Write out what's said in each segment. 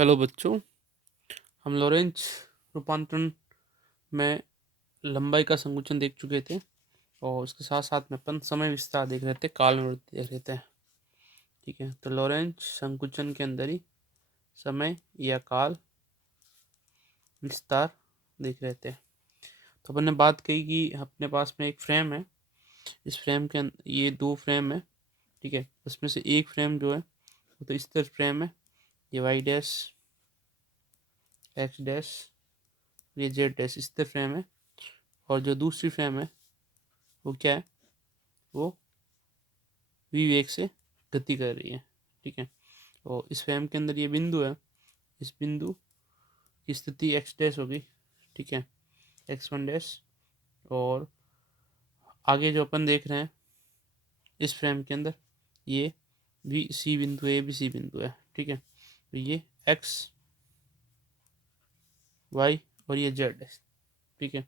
Hello बच्चों, हम लॉरेंच रूपांतरण में लंबाई का संकुचन देख चुके थे और उसके साथ साथ में अपन समय विस्तार देख रहे थे, काल निवृत्ति देख रहे थे। ठीक है, तो लॉरेंच संकुचन के अंदर ही समय या काल विस्तार देख रहे थे। तो अपन ने बात कही कि अपने पास में एक फ्रेम है, इस फ्रेम के ये दो फ्रेम है। ठीक है, उसमें से एक फ्रेम जो है वो तो इस तरह फ्रेम है, ये वाई डैश एक्स डैश ये जेड डैश इस तरह फ्रेम है, और जो दूसरी फ्रेम है वो क्या है, वो वी वेग से गति कर रही है। ठीक है, और इस फ्रेम के अंदर ये बिंदु है, इस बिंदु की स्थिति एक्स डैश होगी। ठीक है, एक्स वन डैश, और आगे जो अपन देख रहे हैं इस फ्रेम के अंदर ये बी सी बिंदु है, बी सी बिंदु है। ठीक है, तो ये एक्स वाई और ये जेड है। ठीक है,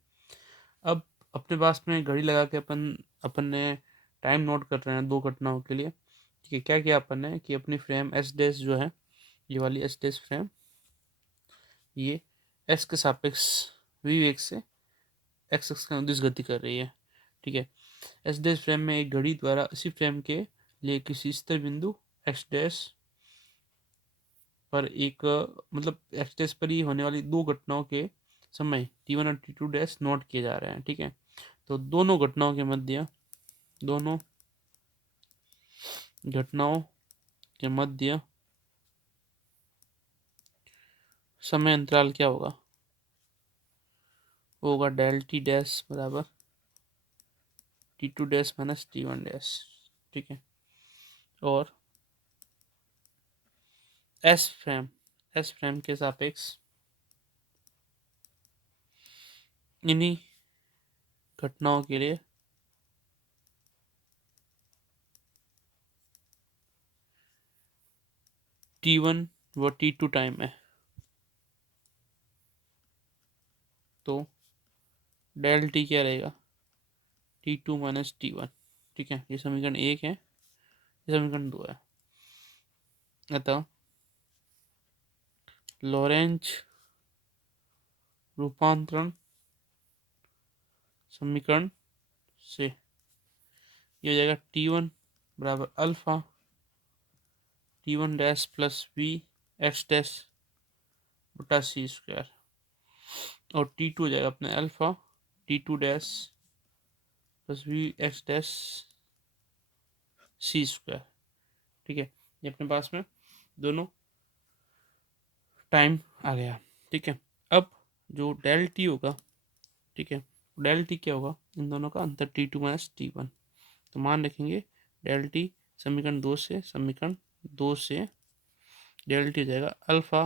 अब अपने पास में घड़ी लगा के अपन ने टाइम नोट कर रहे हैं दो घटनाओं के लिए। ठीक है, क्या किया अपन ने कि अपनी फ्रेम एस डैश जो है, ये वाली एस डैश फ्रेम, ये एस के सापेक्ष वी वेग से एक्स एक्स के अनुदिश गति कर रही है। ठीक है, एस डैश फ्रेम में एक घड़ी द्वारा इसी फ्रेम के लिए किसी स्थिर बिंदु एक्स डैश पर एक मतलब एक्स डैश पर ही होने वाली दो घटनाओं के समय T1 और T2 डैश नोट किए जा रहे हैं। ठीक है, तो दोनों घटनाओं के मध्य समय अंतराल क्या होगा, वो होगा डेल टी डैश बराबर T2 dash minus T1 dash. ठीक है, और एस फ्रेम के सापेक्ष इन्हीं घटनाओं के लिए T1 व T2 टाइम है, तो डेल टी क्या रहेगा, T2 माइनस T1। ठीक है, ये समीकरण 1 है, ये समीकरण 2 है। अतः लॉरेंच रूपांतरण समीकरण से ये हो जाएगा T1 बराबर alpha T1 dash plus V X dash बटा सी स्क्वायर, और T2 हो जाएगा अपने alpha T2 dash plus V X dash C square. ठीक है, ये अपने पास में दोनों टाइम आ गया। ठीक है, अब जो डेल टी होगा, ठीक है, डेल टी क्या होगा, इन दोनों का अंतर T2 माइनस T1। तो मान रखेंगे डेल टी समीकरण 2 से डेल टी हो जाएगा alpha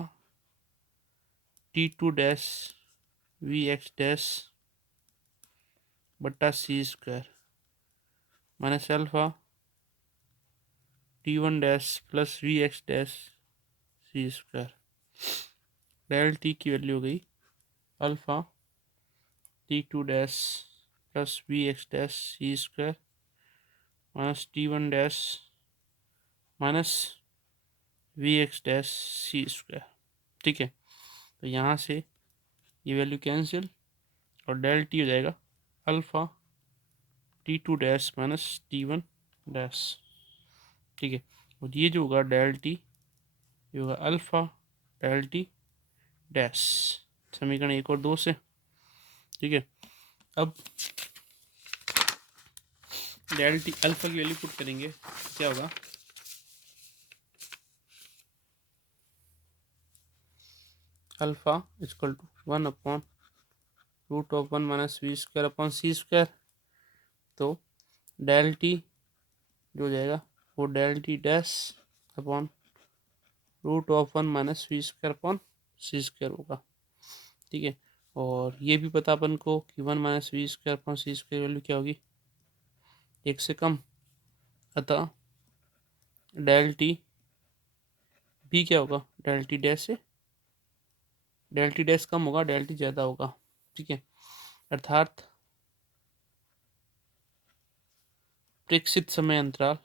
T2 dash V X dash बट्टा C square minus alpha T1 dash plus V X dash C square. Del T की वैल्यू हो गई alpha T2 dash plus V X dash C square minus T1 dash minus V X dash C square. ठीक है, तो यहाँ से ये value cancel और डेल टी हो जाएगा alpha T2 dash minus T1 dash. ठीक है, और ये जो होगा डेल टी, ये होगा अल्फा डेल टी डैश, समीकरण 1 और 2 से। ठीक है, अब डेल टी अल्फा की वैल्यू पुट करेंगे, क्या होगा, alpha equal to 1/√1 minus V square upon C square. तो डेल टी जो हो जाएगा वो del T dash upon √1 minus V square upon C square होगा। ठीक है, और ये भी पता अपन को कि 1 minus V square upon C square value क्या होगी, 1 से कम। अतः डेल टी भी क्या होगा, डेल टी डैश से डेल टी डैश कम होगा, डेल टी ज़्यादा होगा। ठीक है, अर्थात प्रेक्षित समय अंतराल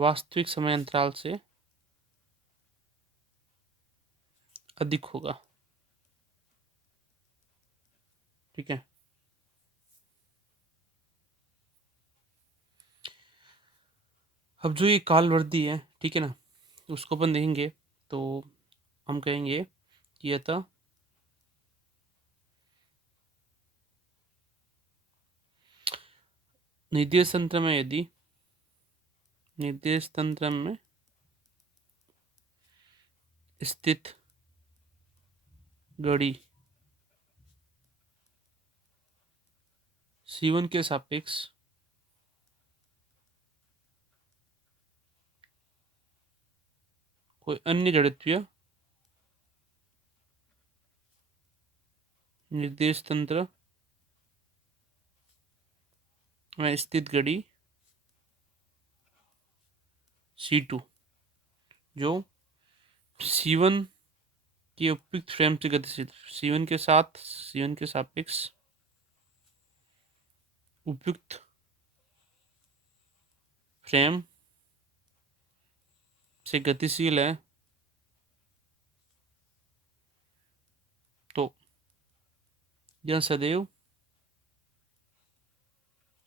वास्तविक समय अंतराल से अधिक होगा। ठीक है। अब जो ये कालवर्दी है, ठीक है ना, उसको अपन देखेंगे तो हम कहेंगे कि अतः निर्देश तंत्र में यदि निर्देश तंत्र में स्थित घड़ी C1 के सापेक्ष कोई अन्य जड़त्वीय निर्देश तंत्र में स्थित घड़ी C2 जो C1 के उपयुक्त फ्रेम से गतिशील, C1 के सापेक्ष उपयुक्त फ्रेम से गतिशील है, तो यह सदैव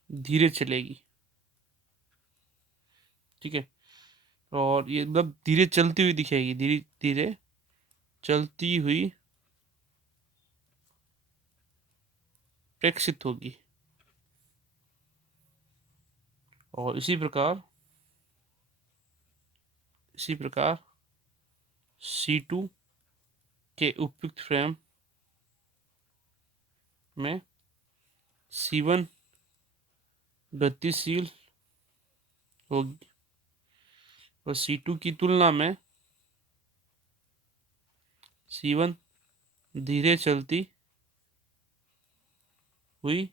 धीरे चलेगी। ठीक है। और ये मतलब धीरे चलती हुई दिखेगी, धीरे धीरे चलती हुई प्रेक्षित होगी। और इसी प्रकार C2 के उपयुक्त फ्रेम में C1 गतिशील होगी और C2 की तुलना में C1 धीरे चलती हुई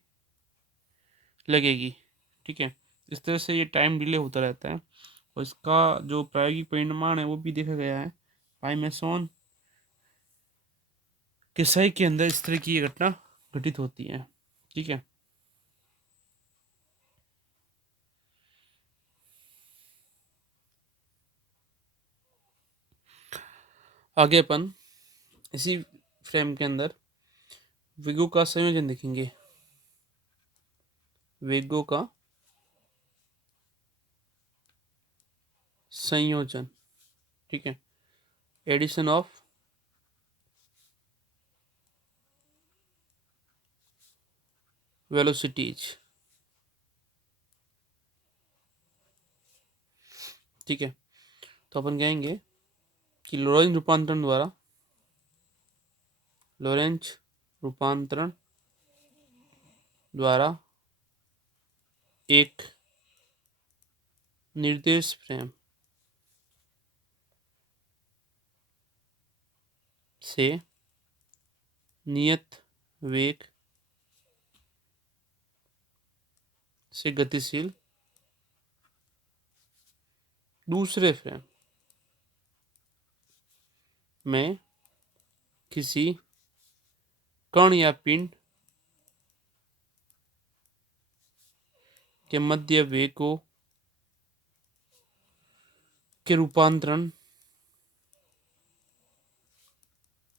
लगेगी। ठीक है। इस तरह से ये टाइम डिले होता रहता है और इसका जो प्रायोगिक परिणाम है वो भी देखा गया है। पाइमेसोन के सही के अंदर इस तरह की ये घटना घटित होती है। ठीक है। आगे अपन इसी फ्रेम के अंदर वेगों का संयोजन देखेंगे। वेगों का संयोजन। ठीक है। Addition of velocities. ठीक है। तो अपन कहेंगे कि लोरेंज रूपांतरण द्वारा एक निर्देश फ्रेम से नियत वेग से गतिशील दूसरे फ्रेम में किसी कण या पिंड के मध्य वेगों के रूपांतरण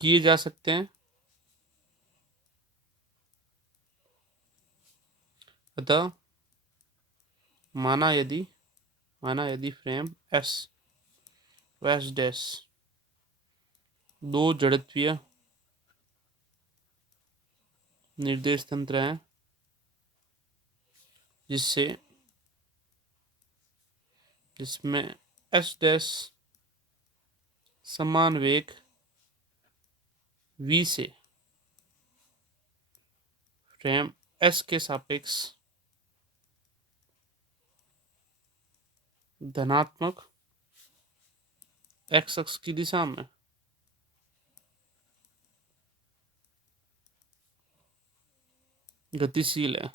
किए जा सकते हैं। अतः माना यदि फ्रेम एस वैस डैश दो जड़त्वीय निर्देश तंत्र हैं जिसमें एस डैश समान वेग v से फ्रेम एस के सापेक्ष धनात्मक एक्स अक्ष की दिशा में गतिशील है,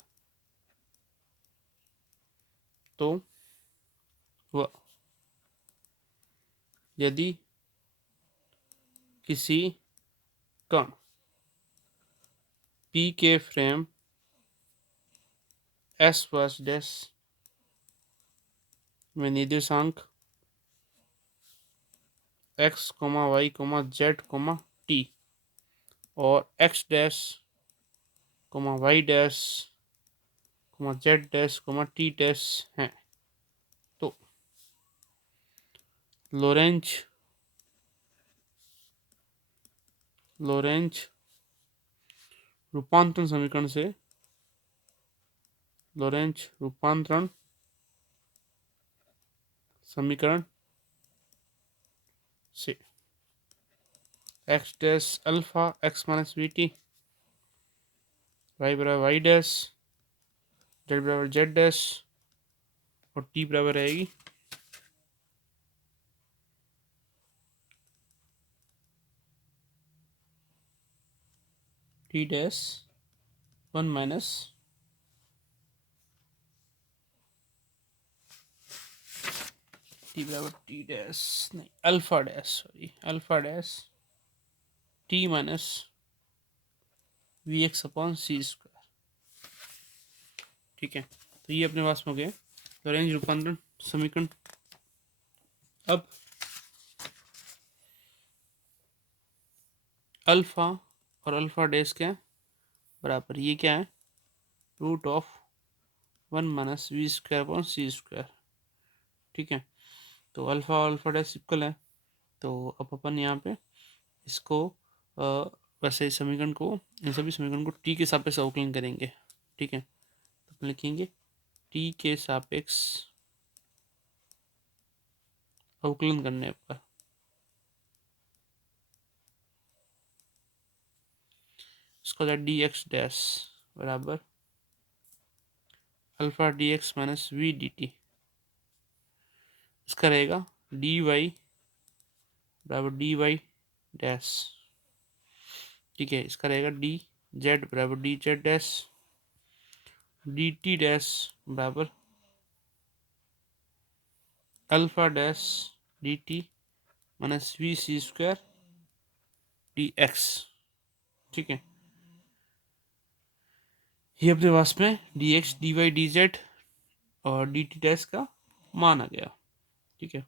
तो वह यदि किसी कण P के फ्रेम एस वर्स डैश में निर्देशांक x, y, z, t और x dash, y dash, z dash, t dash हैं, तो लोरेंज रूपांतरण समीकरण से x dash alpha x minus V T, y बराबर y डैश, z बराबर z डैश और t बराबर रहेगी t डैश 1 माइनस t बराबर t डैश नहीं alpha dash t minus V X upon C square. ठीक है, तो ये अपने पास में हो गया लोरेंज रूपांतरण समीकरण। अब अल्फा और अल्फा डैश क्या है बराबर, ये क्या है root of 1 minus V square upon C square. ठीक है, तो अल्फा और अल्फा डैश इक्वल है, तो अब अपन यहाँ पे इसको वैसे समीकरण को, इन सभी समीकरण को टी के सापेक्ष अवकलन करेंगे। ठीक है, तो अपन लिखेंगे टी के सापेक्ष अवकलन करने पर इसका डी एक्स डैश बराबर alpha d x minus v d t, इसका रहेगा डी वाई बराबर डी वाई डैश। ठीक है, इसका रहेगा डी जेड बराबर d z dash, d t dash बराबर alpha dash d t minus v c square d x. ठीक है, ये अपने पास में d x d y d z और डी टी डैश का मान आ गया। ठीक है,